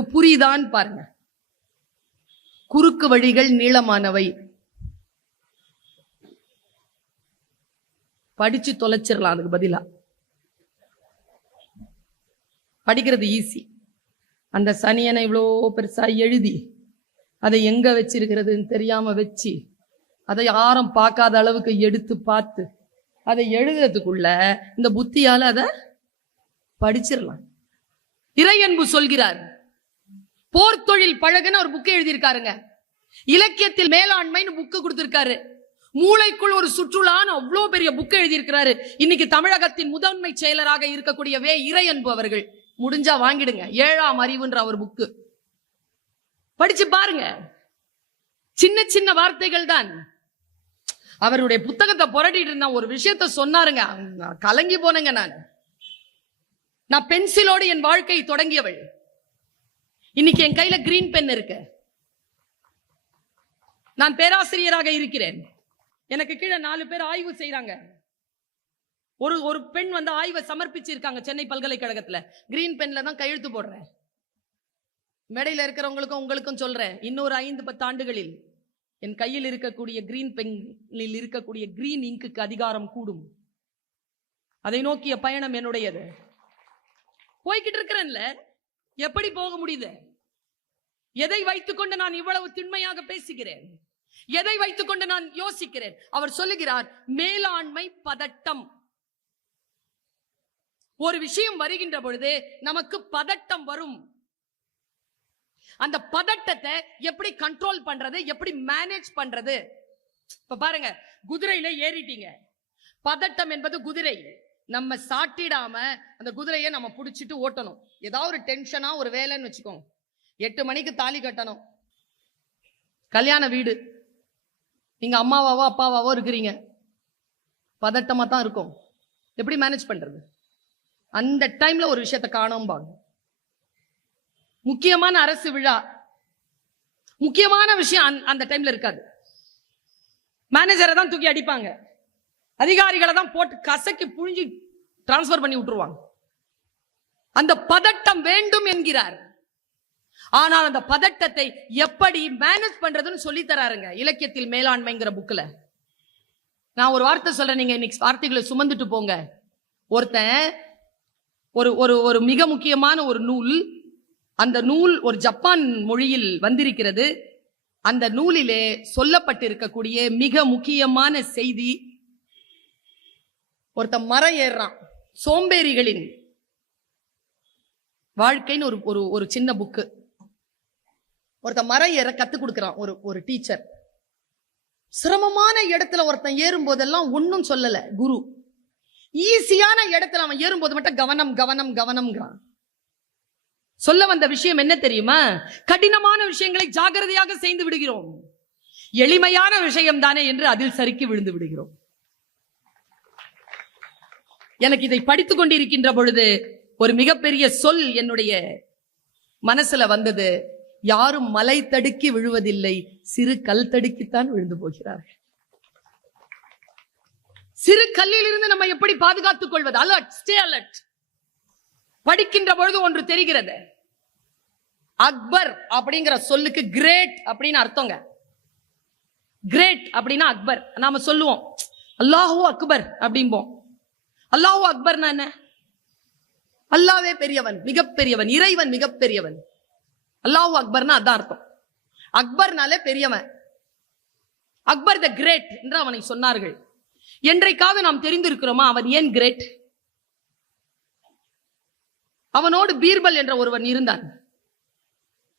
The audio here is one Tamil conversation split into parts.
உங்களுக்கு புரியுதான்னு பாருங்க. குறுக்கு வழிகள் நீளமானவை. படிச்சு தொலைச்சிடலாம் அதுக்கு பதிலா. படிக்கிறது ஈஸி அந்த சனியனை இவ்வளோ பெருசா எழுதி அதை எங்க வச்சிருக்கிறதுன்னு தெரியாம வச்சு அதை யாரும் பார்க்காத அளவுக்கு எடுத்து பார்த்து அதை எழுதுறதுக்குள்ள இந்த புத்தியால அதை படிச்சிடலாம். இறையன்பு சொல்கிறார் போர் தொழில் பழகுன்னு ஒரு புக்கு எழுதியிருக்காருங்க. இலக்கியத்தில் மேலாண்மைன்னு புக்கு கொடுத்திருக்காரு. மூளைக்குள் ஒரு சுற்றுலான்னு அவ்வளோ பெரிய புக்கு எழுதியிருக்கிறாரு. இன்னைக்கு தமிழகத்தின் முதன்மை செயலராக இருக்கக்கூடிய வே. இறை என்பவர்கள் முடிஞ்சா வாங்கிடுங்க. ஏழாம் அறிவுன்ற ஒரு புக்கு படிச்சு பாருங்க. சின்ன சின்ன வார்த்தைகள் தான். அவருடைய புத்தகத்தை புரட்டிட்டு இருந்தா ஒரு விஷயத்த சொன்னாருங்க. கலங்கி போனேங்க நான். நான் பென்சிலோடு என் வாழ்க்கை தொடங்கியவள். இன்னைக்கு என் கையில கிரீன் பென் இருக்கு. நான் பேராசிரியராக இருக்கிறேன். எனக்கு கீழே நாலு பேர் ஆய்வு செய்யறாங்க ஒரு ஒரு பெண் வந்து ஆய்வை சமர்ப்பிச்சிருக்காங்க சென்னை பல்கலைக்கழகத்துல. கிரீன் பென்ல தான் கையெழுத்து போடுறேன். மேடையில் இருக்கிறவங்களுக்கும் உங்களுக்கும் சொல்றேன். இன்னொரு ஐந்து பத்து ஆண்டுகளில் என் கையில் இருக்கக்கூடிய கிரீன் பென்னில் இருக்கக்கூடிய கிரீன் இங்குக்கு அதிகாரம் கூடும். அதை நோக்கிய பயணம் என்னுடையது. போய்கிட்டு இருக்கிறேன்ல. எப்படி போக முடியுது? எதை வைத்துக்கொண்டு நான் இவ்வளவு திண்மையாக பேசுகிறேன்? எதை வைத்துக்கொண்டு நான் யோசிக்கிறேன்? அவர் சொல்லுகிறார் மேலாண்மை பதட்டம். ஒரு விஷயம் வருகின்ற பொழுது நமக்கு பதட்டம் வரும். அந்த பதட்டத்தை எப்படி கண்ட்ரோல் பண்றது? எப்படி மேனேஜ் பண்றது? இப்ப பாருங்க குதிரையில ஏறிட்டீங்க. பதட்டம் என்பது குதிரை. நம்ம சாட்டிடாம அந்த குதிரையை நம்ம பிடிச்சிட்டு ஓட்டணும். ஏதாவது ஒரு டென்ஷனா ஒரு வேலைன்னு வச்சுக்கோங்க எட்டு மணிக்கு தாலி கட்டணும். கல்யாண வீடு. நீங்க அம்மாவாவோ அப்பாவாவோ இருக்கிறீங்க. பதட்டமா தான் இருக்கும். எப்படி மேனேஜ் பண்றது? அந்த டைம்ல ஒரு விஷயத்த காணோம்பாங்க முக்கியமான அரசு விழா. முக்கியமான விஷயம் அந்த டைம்ல இருக்காது. மேனேஜரை தான் தூக்கி அடிப்பாங்க. அதிகாரிகளை தான் போட்டு கசக்கி புழிஞ்சு டிரான்ஸ்பர் பண்ணி விட்டுருவாங்க. அந்த பதட்டம் வேண்டும் என்கிறார். ஆனால் அந்த பதட்டத்தை எப்படி மேனேஜ் பண்றதுன்னு சொல்லி தராருங்க இலக்கியத்தில் மேலாண்மைங்கிற புக்கில் நான் ஒரு வார்த்தை சொல்றேன் நீங்க இன்னைக்கு வார்த்தைகளை சுமந்துட்டு போங்க. ஒருத்தன் ஒரு ஒரு ஒரு மிக முக்கியமான ஒரு நூல் அந்த நூல் ஒரு ஜப்பான் மொழியில் வந்திருக்கிறது. அந்த நூலிலே சொல்லப்பட்டிருக்கக்கூடிய மிக முக்கியமான செய்தி ஒருத்தன் மரம் ஏறுறான். சோம்பேறிகளின் வாழ்க்கைன்னு ஒரு ஒரு ஒரு சின்ன புக்கு ஒருத்தன் மரம் ஏற கத்து கொடுக்குறான் ஒரு ஒரு டீச்சர் சிரமமான இடத்துல ஒருத்தன் ஏறும் போதெல்லாம் ஒன்னும் சொல்லல குரு. ஈஸியான இடத்துல அவன் ஏறும்போது மட்டும் கவனம் கவனம் கவனம்ங்கிறான். சொல்ல வந்த விஷயம் என்ன தெரியுமா? கடினமான விஷயங்களை ஜாகிரதையாக செய்து விடுகிறோம். எளிமையான விஷயம் தானே என்று அதில் சறுக்கி விழுந்து விடுகிறோம். எனக்கு இதை படித்துக் கொண்டிருக்கின்ற பொழுது ஒரு மிகப்பெரிய சொல் என்னுடைய மனசுல வந்தது. யாரும் மலை தடுக்கி விழுவதில்லை. சிறு கல் தடுக்கித்தான் விழுந்து போகிறார்கள். சிறு கல்லிலிருந்து நம்ம எப்படி பாதுகாத்துக் கொள்வது? அலர்ட் ஸ்டே அலர்ட் படிக்கின்ற பொழுது ஒன்று தெரிகிறது. அக்பர் அப்படிங்கிற சொல்லுக்கு கிரேட் அப்படின்னு அர்த்தங்க. கிரேட் அப்படின்னா அக்பர். நாம சொல்லுவோம். அல்லாஹூ அக்பர் அப்படிம்போம். அல்லாஹ் அக்பர்னா என்ன? அல்லாவே பெரியவன் மிகப்பெரியவன் இறைவன் மிகப்பெரியவன். அல்லாஹ் அக்பர்னா அதான் அர்த்தம். அக்பர்னாலே பெரியவன். அக்பர் த கிரேட் என்று அவனை சொன்னார்கள். என்றைக்காவது நாம் தெரிந்திருக்கிறோமா அவன் ஏன் கிரேட்? அவனோடு பீர்பல் என்ற ஒருவன் இருந்தான்.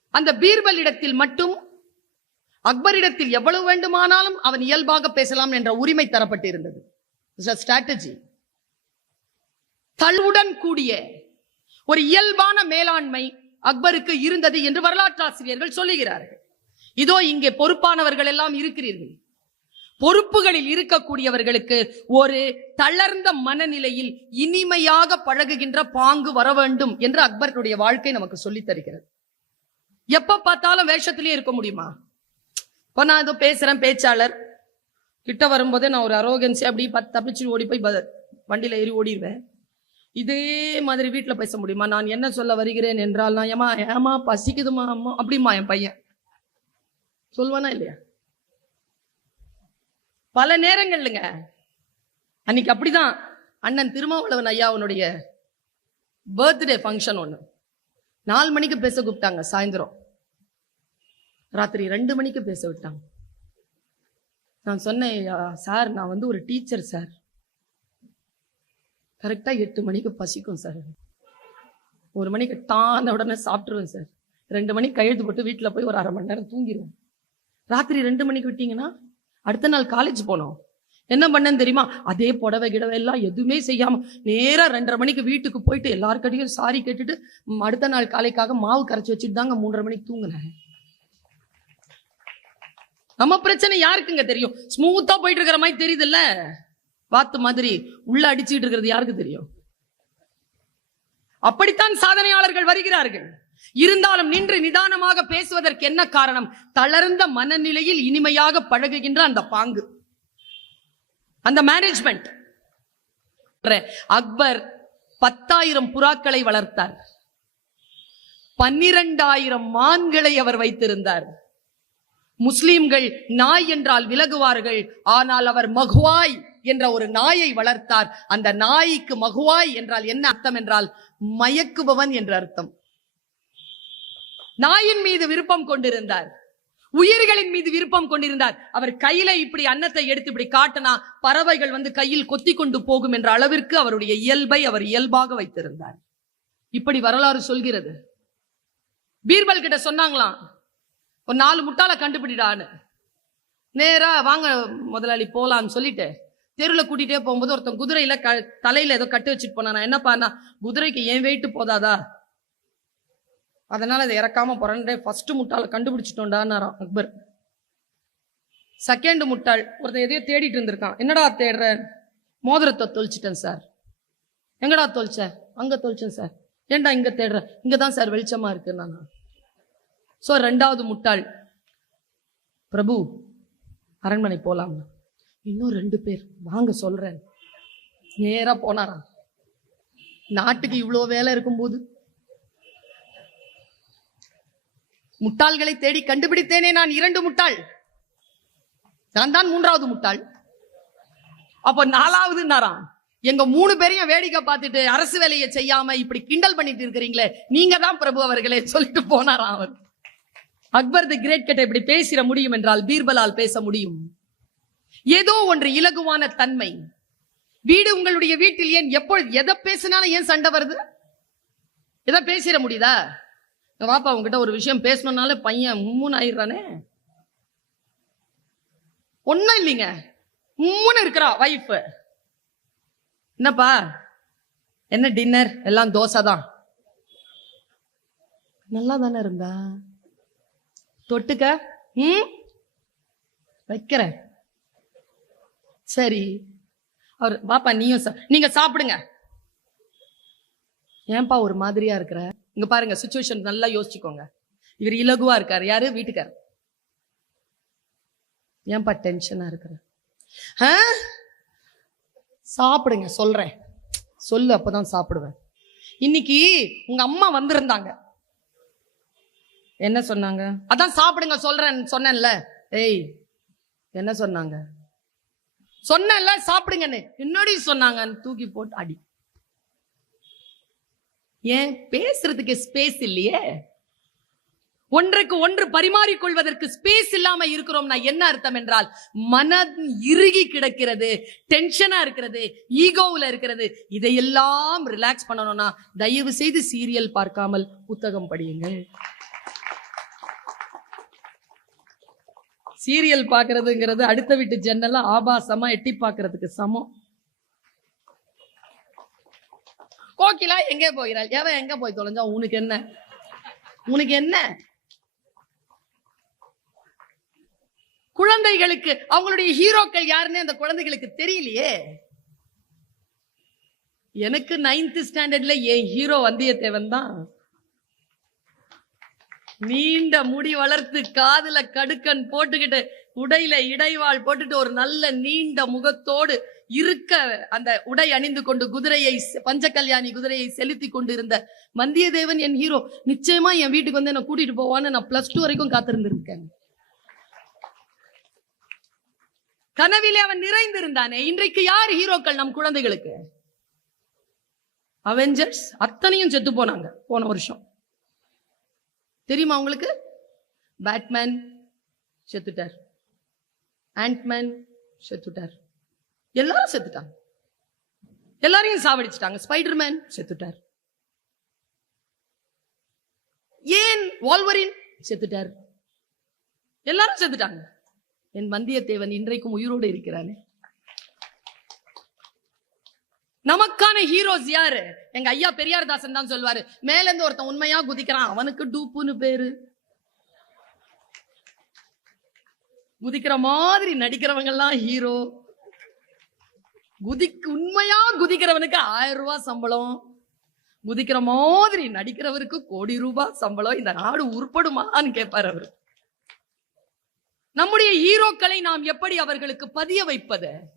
அந்த பீர்பல் இடத்தில் மட்டும் அக்பரிடத்தில் எவ்வளவு வேண்டுமானாலும் அவன் இயல்பாக பேசலாம் என்ற உரிமை தரப்பட்டிருந்தது. ஸ்ட்ராட்டஜி தழுவுடன் கூடிய ஒரு இயல்பான மேலாண்மை அக்பருக்கு இருந்தது என்று வரலாற்றாசிரியர்கள் சொல்லுகிறார்கள். இதோ இங்கே பொறுப்பானவர்கள் எல்லாம் இருக்கிறீர்கள். பொறுப்புகளில் இருக்கக்கூடியவர்களுக்கு ஒரு தளர்ந்த மனநிலையில் இனிமையாக பழகுகின்ற பாங்கு வர வேண்டும் என்று அக்பருடைய வாழ்க்கை நமக்கு சொல்லித் தருகிறது. எப்ப பார்த்தாலும் வேஷத்திலேயே இருக்க முடியுமா? இப்ப நான் ஏதோ பேசுறேன் பேச்சாளர். கிட்ட வரும்போதே நான் ஒரு அரோகன்சி அப்படி பத்து தப்பிச்சு ஓடி போய் ப- வண்டியில ஏறி ஓடிடுவேன் இதே மாதிரி வீட்டில் பேச முடியுமா? நான் என்ன சொல்ல வருகிறேன் என்றால் நான் ஏமா ஏமா பசிக்குதுமா அம்மா அப்படிமா என் பையன். சொல்வானா இல்லையா? பல நேரங்கள்லங்க. அன்னைக்கு அப்படிதான். அண்ணன் திருமாவளவன் ஐயா அவனுடைய பர்த்டே ஃபங்க்ஷன் ஒன்று நாலு மணிக்கு பேச கூப்பிட்டாங்க சாயந்தரம். ராத்திரி ரெண்டு மணிக்கு பேச விட்டாங்க. நான் சொன்னேன் "ஐயா, சார் நான் வந்து ஒரு டீச்சர் சார். கரெக்டாக எட்டு மணிக்கு பசிக்கும் சார். ஒரு மணிக்கு டான உடனே சாப்பிட்ருவேன் சார். ரெண்டு மணிக்கு கையெழுத்து போட்டு வீட்டில் போய் ஒரு அரை மணி நேரம் தூங்கிடுவேன் ராத்திரி ரெண்டு மணிக்கு விட்டீங்கன்னா அடுத்த நாள் காலேஜ் போனோம். என்ன பண்ணேன்னு தெரியுமா? அதே புடவை கிடவை எல்லாம் எதுவுமே செய்யாமல் நேராக ரெண்டரை மணிக்கு வீட்டுக்கு போயிட்டு எல்லாருக்கிட்டையும் சாரி கேட்டுட்டு அடுத்த நாள் காலைக்காக மாவு கரைச்சி வச்சுட்டு தாங்க மூன்றரை மணிக்கு தூங்கினேன். நம்ம பிரச்சனை யாருக்குங்க தெரியும்? ஸ்மூத்தா போயிட்டு இருக்கிற மாதிரி தெரியுதுல்ல. வாத்து மாதிரி உள்ள அடிச்சுட்டு இருக்கிறது யாருக்கு தெரியும்? அப்படித்தான் சாதனையாளர்கள் வருகிறார்கள். இருந்தாலும் நின்று நிதானமாக பேசுவதற்கு என்ன காரணம்? தளர்ந்த மனநிலையில் இனிமையாக பழகுகின்ற அந்த பாங்கு. அந்த மேனேஜ்மெண்ட் அக்பர் பத்தாயிரம் புறாக்களை வளர்த்தார். பன்னிரண்டாயிரம் மான்களை அவர் வைத்திருந்தார். முஸ்லிம்கள் நாய் என்றால் விலகுவார்கள். ஆனால் அவர் மகுவாய் என்ற ஒரு நாயை வளர்த்தார். அந்த நாய்க்கு மகுவாய் என்றால் என்ன அர்த்தம் என்றால் மயக்குபவன் என்ற அர்த்தம். நாயின் மீது விருப்பம் கொண்டிருந்தார். உயிர்களின் மீது விருப்பம் கொண்டிருந்தார். அவர் கையில இப்படி அன்னத்தை எடுத்து இப்படி காட்டினா பறவைகள் வந்து கையில் கொத்தி கொண்டு போகும் என்ற அளவிற்கு அவருடைய இயல்பை அவர் இயல்பாக வைத்திருந்தார். இப்படி வரலாறு சொல்கிறது. பீர்பல் கிட்ட சொன்னாங்களாம் ஒரு நாலு முட்டாளை கண்டுபிடிடான்னு. நேரா வாங்க முதலாளி போலான்னு சொல்லிட்டு தெருவில் கூட்டிகிட்டே போகும்போது ஒருத்தன் குதிரையில க தலையில ஏதோ கட்டி வச்சுட்டு போனானா என்னப்பாண்ணா குதிரைக்கு ஏன் வெயிட்டு போதாதா? அதனால அதை இறக்காம புறண்டே ஃபர்ஸ்ட் முட்டாளை கண்டுபிடிச்சிட்டோண்டான்னாராம் அக்பர். செகண்ட் முட்டாள் ஒருத்தன் எதையோ தேடிட்டு இருந்திருக்கான். என்னடா தேடுற? மோதிரத்தை தொலைச்சிட்டேன் சார் எங்கடா தொலைச்ச அங்க தொலைச்சேன் சார் ஏன்டா இங்க தேடுற? இங்க தான் சார் வெளிச்சமா இருக்கு நான் சோ ரெண்டாவது முட்டாள். பிரபு அரண்மனை போலாம். இன்னும் ரெண்டு பேர். வாங்க சொல்றேன். நேரா போனாரா? நாட்டுக்கு இவ்வளோ வேலை இருக்கும்போது. முட்டாள்களை தேடி கண்டுபிடித்தேனே நான் இரண்டு முட்டாள். நான் தான் மூன்றாவது முட்டாள். அப்ப நாலாவது நாராம் எங்க மூணு பேரையும் வேடிக்கை பார்த்துட்டு அரசு வேலையை செய்யாம இப்படி கிண்டல் பண்ணிட்டு இருக்கிறீங்களே நீங்க தான் பிரபு அவர்களே சொல்லிட்டு போனாராம் அவர்? அக்பர் தி கிரேட் கிட்ட இப்படி பேசிட முடியும் என்றால் பீர்பலால் பேச முடியும். ஏதோ ஒன்று இலகுவான தன்மை. வீடு உங்களுடைய வீட்டில் ஏன் எப்பொழுது எதை பேசினாலும் ஏன் சண்டை வருது? எதை பேசிட முடியுதா? வாப்பா உங்ககிட்ட ஒரு விஷயம் பேசணும்னால பையன் மூணு ஆயிடுறானே. ஒன்னும் இல்லைங்க. மூணு இருக்கிறா வைஃப் என்னப்பா? என்ன டின்னர் எல்லாம் தோசை தான். நல்லா தானே இருந்தா? தொட்டுக்க? ம்? வைக்கிறேன். சரி. அவர் பாப்பா நீயும் நீங்க சாப்பிடுங்க. ஏன்பா ஒரு மாதிரியா இருக்கிற? இங்க பாருங்க சுச்சுவேஷன் நல்லா யோசிச்சுக்கோங்க. இவர் இலகுவா இருக்காரு. யாரு? வீட்டுக்கார் ஏன்பா டென்ஷனா இருக்கிற? சாப்பிடுங்க சொல்றேன். சொல்லு அப்பதான் சாப்பிடுவேன். இன்னைக்கு உங்க அம்மா வந்திருந்தாங்க. என்ன சொன்னாங்க? அதான் சாப்பிடுங்க சொல்றேன் சொன்னேன்ல. ஏய் என்ன சொன்னாங்க? சொன்னேன்ல சாப்பிடுங்கன்னு. என்னடி சொன்னாங்கன்னு தூக்கி போட்டு அடி. ஏன்? பேசுறதுக்கு ஸ்பேஸ் இல்லையே. ஒன்றுக்கு ஒன்று பரிமாறிக்கொள்வதற்கு ஸ்பேஸ் இல்லாம இருக்கிறோம்னா என்ன அர்த்தம் என்றால் மனம் இறுகி கிடக்கிறது டென்ஷனா இருக்கிறது ஈகோவில் இருக்கிறது. இதையெல்லாம் ரிலாக்ஸ் பண்ணணும்னா தயவு செய்து சீரியல் பார்க்காமல் புத்தகம் படியுங்கள். சீரியல் பாக்குறதுங்கிறது அடுத்த வீட்டு ஜன்னல்ல ஆபாசமா எட்டி பாக்குறதுக்கு சமம். கோகிலா எங்கே போகிறாள்? எவன் எங்க போய் தொலைஞ்சா? உனக்கு என்ன? உனக்கு என்ன? குழந்தைகளுக்கு அவங்களுடைய ஹீரோக்கள் யாருன்னு அந்த குழந்தைகளுக்கு தெரியலையே. எனக்கு நைன்த் ஸ்டாண்டர்ட்ல என் ஹீரோ வந்தியத்தேவன் தான். நீண்ட முடி வளர்த்து காதுல கடுக்கன் போட்டுக்கிட்டு உடையில இடைவாள் போட்டுட்டு ஒரு நல்ல நீண்ட முகத்தோடு இருக்க அந்த உடை அணிந்து கொண்டு குதிரையை பஞ்ச கல்யாணி குதிரையை செலுத்தி கொண்டு இருந்த வந்தியத்தேவன் என் ஹீரோ நிச்சயமா என் வீட்டுக்கு வந்து என்ன கூட்டிட்டு போவான்னு நான் பிளஸ் டூ வரைக்கும் காத்திருந்திருக்கேன். கனவிலே அவன் நிறைந்திருந்தானே இன்றைக்கு யார் ஹீரோக்கள் நம் குழந்தைகளுக்கு? அவெஞ்சர்ஸ் அத்தனையும் செத்து போனாங்க போன வருஷம். தெரியுமா உங்களுக்கு? பேட்மேன் செத்துட்டார். ஆண்ட்மேன் செத்துட்டார். எல்லாரும் செத்துட்டாங்க. எல்லாரையும் சாவடிச்சிட்டாங்க. ஸ்பைடர்மேன் செத்துட்டார். ஏன் வால்வரின் செத்துட்டார்? எல்லாரும் செத்துட்டாங்க. என் வந்தியத்தேவன் இன்றைக்கும் உயிரோடு இருக்கிறானே. நமக்கான ஹீரோஸ் யாரு? எங்க ஐயா பெரியார் தாசன் தான் சொல்வாரு. மேல இருந்து ஒருத்தன் உண்மையா குதிக்கிறான். அவனுக்கு டூப்புன்னு பேரு. குதிக்கிற மாதிரி நடிக்கிறவங்க எல்லாம் ஹீரோ குதிக்கு உண்மையா குதிக்கிறவனுக்கு ஆயிரம் ரூபாய் சம்பளம். குதிக்கிற மாதிரி நடிக்கிறவருக்கு கோடி ரூபாய் சம்பளம். இந்த நாடு உருப்படுமான்னு கேட்பார் அவரு. நம்முடைய ஹீரோக்களை நாம் எப்படி அவர்களுக்கு பதிய வைப்பது?